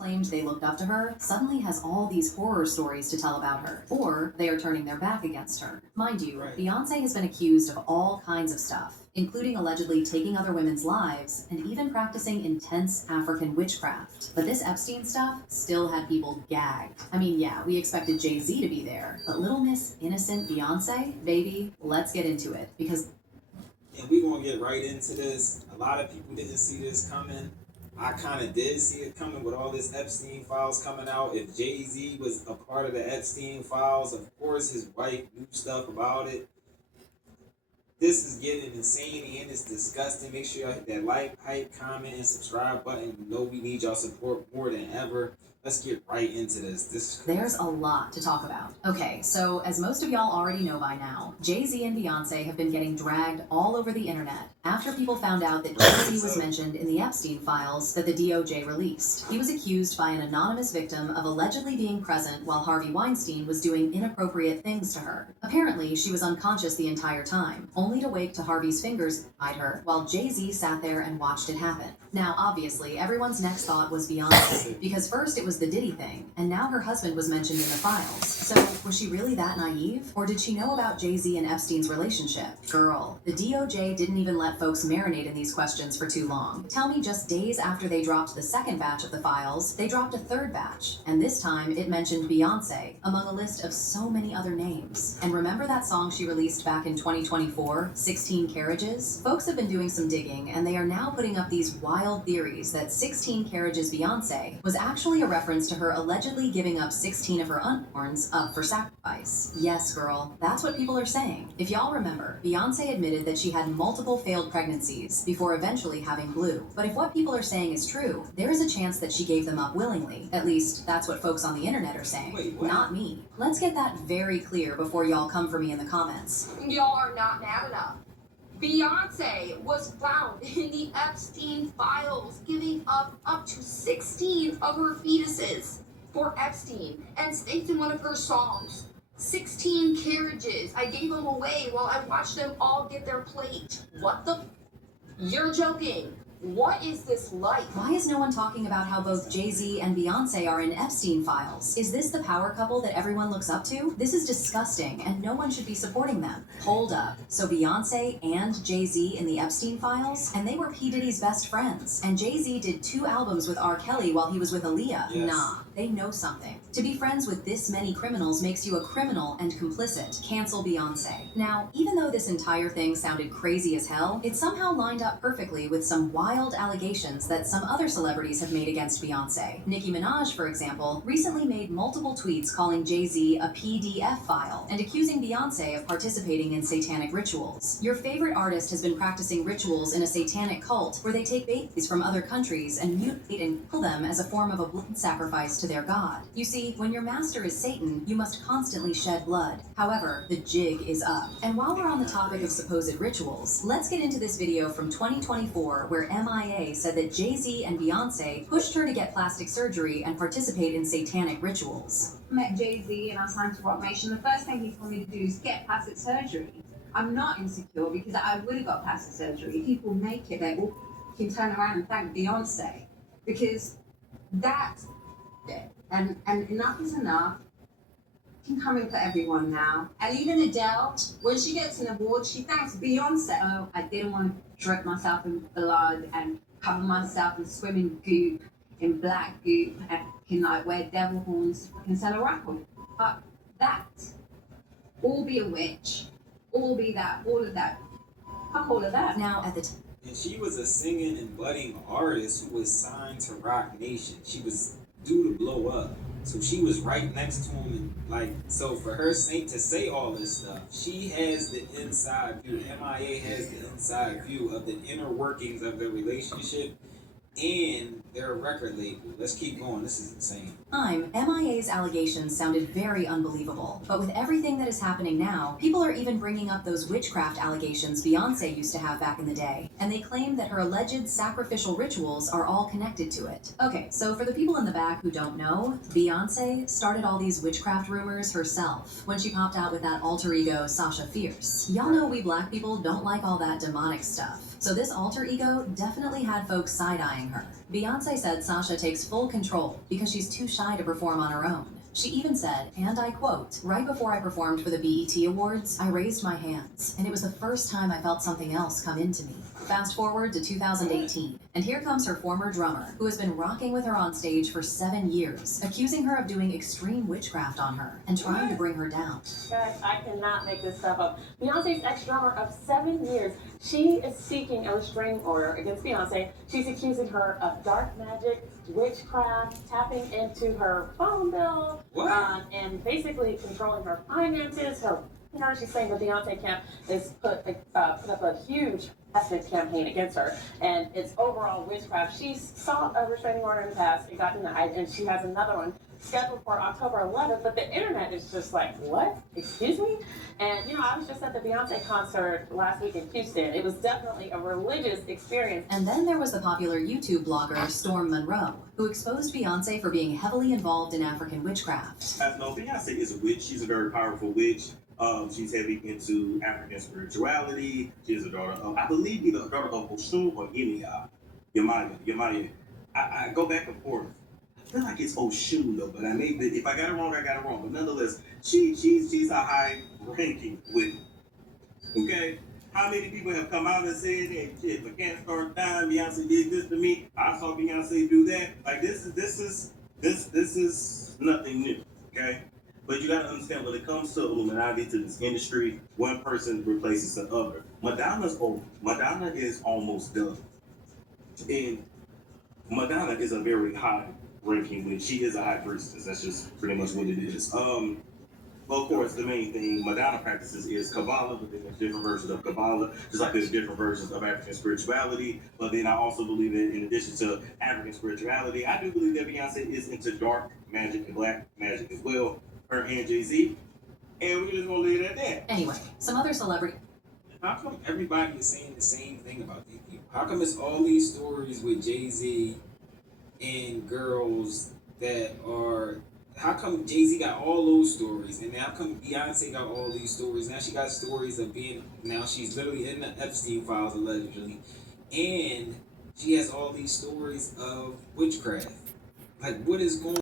claimed they looked up to her suddenly has all these horror stories to tell about her, or they are turning their back against her. Mind you, Right. Beyonce has been accused of all kinds of stuff, including allegedly taking other women's lives and even practicing intense African witchcraft. But this Epstein stuff still had people gagged. I mean, yeah, we expected Jay-Z to be there, but little Miss Innocent Beyonce, baby, let's get into it, because And we're gonna get right into this. A lot of people didn't see this coming. I kind of did see it coming with all this Epstein files coming out. If Jay-Z was a part of the Epstein files, of course his wife knew stuff about it. This is getting insane and it's disgusting. Make sure y'all hit that like, hype, comment, and subscribe button. You know we need y'all support more than ever. Let's get right into this. there's a lot to talk about. Okay, so as most of y'all already know by now, Jay-Z and Beyonce have been getting dragged all over the internet after people found out that Jay-Z was mentioned in the Epstein files that the DOJ released. He was accused by an anonymous victim of allegedly being present while Harvey Weinstein was doing inappropriate things to her. Apparently, she was unconscious the entire time, only to wake to Harvey's fingers beside her while Jay-Z sat there and watched it happen. Now, obviously, everyone's next thought was Beyonce, because first it was the Diddy thing, and now her husband was mentioned in the files. So, was she really that naive? Or did she know about Jay-Z and Epstein's relationship? Girl, the DOJ didn't even let folks marinate in these questions for too long. Tell me just days after they dropped the second batch of the files, they dropped a third batch, and this time it mentioned Beyonce, among a list of so many other names. And remember that song she released back in 2024, 16 Carriages? Folks have been doing some digging, and they are now putting up these wild theories that 16 Carriages Beyonce was actually a reference to her allegedly giving up 16 of her unborns up for sacrifice. Yes, girl, that's what people are saying. If y'all remember, Beyonce admitted that she had multiple failed pregnancies before eventually having Blue. But if what people are saying is true, there is a chance that she gave them up willingly. At least, that's what folks on the internet are saying. Wait, what? Not me. Let's get that very clear before y'all come for me in the comments. Y'all are not mad enough. Beyonce was found in the Epstein files giving up to 16 of her fetuses for Epstein, and states in one of her songs, 16 carriages. I gave them away while I watched them all get their plate. What the? You're joking. What is this like? Why is no one talking about how both Jay-Z and Beyonce are in Epstein files? Is this the power couple that everyone looks up to? This is disgusting, and no one should be supporting them. Hold up. So Beyonce and Jay-Z in the Epstein files? And they were P. Diddy's best friends. And Jay-Z did 2 albums with R. Kelly while he was with Aaliyah. Yes. Nah, they know something. To be friends with this many criminals makes you a criminal and complicit. Cancel Beyonce. Now, even though this entire thing sounded crazy as hell, it somehow lined up perfectly with some wild allegations that some other celebrities have made against Beyonce. Nicki Minaj, for example, recently made multiple tweets calling Jay-Z a PDF file and accusing Beyonce of participating in satanic rituals. Your favorite artist has been practicing rituals in a satanic cult where they take babies from other countries and mutilate and kill them as a form of a blood sacrifice to their god. You see, when your master is Satan, you must constantly shed blood. However, the jig is up. And while we're on the topic of supposed rituals, let's get into this video from 2024 where MIA said that Jay-Z and Beyonce pushed her to get plastic surgery and participate in satanic rituals. Met Jay-Z and I signed to Rock Nation, the first thing he told me to do is get plastic surgery. I'm not insecure because I would have got plastic surgery. People make it, they all can turn around and thank Beyonce because that's it. And enough is enough. Can come in for everyone now. And even Adele, when she gets an award, she thanks Beyonce. Oh, I didn't want to drip myself in blood and cover myself in swimming goop, in black goop, and can like wear devil horns and sell a record. But that, all be a witch, all be that, all of that. Fuck all of that. Now, at the And she was a singing and budding artist who was signed to Rock Nation. She was due to blow up. So she was right next to him, and so for her to say all this stuff, she has the inside view. MIA has the inside view of the inner workings of their relationship and their record label. Let's keep going. This is insane. MIA's allegations sounded very unbelievable, but with everything that is happening now, people are even bringing up those witchcraft allegations Beyonce used to have back in the day, and they claim that her alleged sacrificial rituals are all connected to it. Okay, so for the people in the back who don't know, Beyonce started all these witchcraft rumors herself when she popped out with that alter ego Sasha Fierce. Y'all know we black people don't like all that demonic stuff. So this alter ego definitely had folks side-eyeing her. Beyonce said Sasha takes full control because she's too shy to perform on her own. She even said, and I quote, "Right before I performed for the BET Awards, I raised my hands, and it was the first time I felt something else come into me." Fast forward to 2018, and here comes her former drummer, who has been rocking with her on stage for 7 years, accusing her of doing extreme witchcraft on her and trying to bring her down. Guys, I cannot make this stuff up. Beyonce's ex-drummer of 7 years, she is seeking a restraining order against Beyonce. She's accusing her of dark magic, witchcraft, tapping into her phone bill, and basically controlling her finances. She's saying the Beyonce camp has put up a huge massive campaign against her, and it's overall witchcraft. She sought a restraining order in the past, it got denied, and she has another one scheduled for October 11th, but the internet is just like, what? Excuse me? And, I was just at the Beyonce concert last week in Houston. It was definitely a religious experience. And then there was the popular YouTube blogger Storm Monroe, who exposed Beyonce for being heavily involved in African witchcraft. No, Beyonce is a witch. She's a very powerful witch. She's heavy into African spirituality. She is a daughter of, I believe, either a daughter of Oshun or Yemaya. I go back and forth. I feel like it's Oshun though, but if I got it wrong, I got it wrong. But nonetheless, she's a high-ranking witch. Okay? How many people have come out and said, "Hey, shit, if I can't start dying, Beyonce did this to me. I saw Beyonce do that." Like this is nothing new. Okay? But you gotta understand, when it comes to Illuminati, to this industry, one person replaces the other. Madonna is almost done. And Madonna is a very high-ranking witch. She is a high priestess. That's just pretty much what it is. Well, of course, the main thing Madonna practices is Kabbalah, but then there's different versions of Kabbalah, just like there's different versions of African spirituality. But then I also believe that in addition to African spirituality, I do believe that Beyonce is into dark magic and black magic as well. Her and Jay-Z, and we're just gonna leave it at that. Anyway, some other celebrity. How come everybody is saying the same thing about these people? How come it's all these stories with Jay-Z and girls that are... How come Jay-Z got all those stories, and how come Beyonce got all these stories? Now she got stories of being... Now she's literally in the Epstein files, allegedly, and she has all these stories of witchcraft. Like, what is going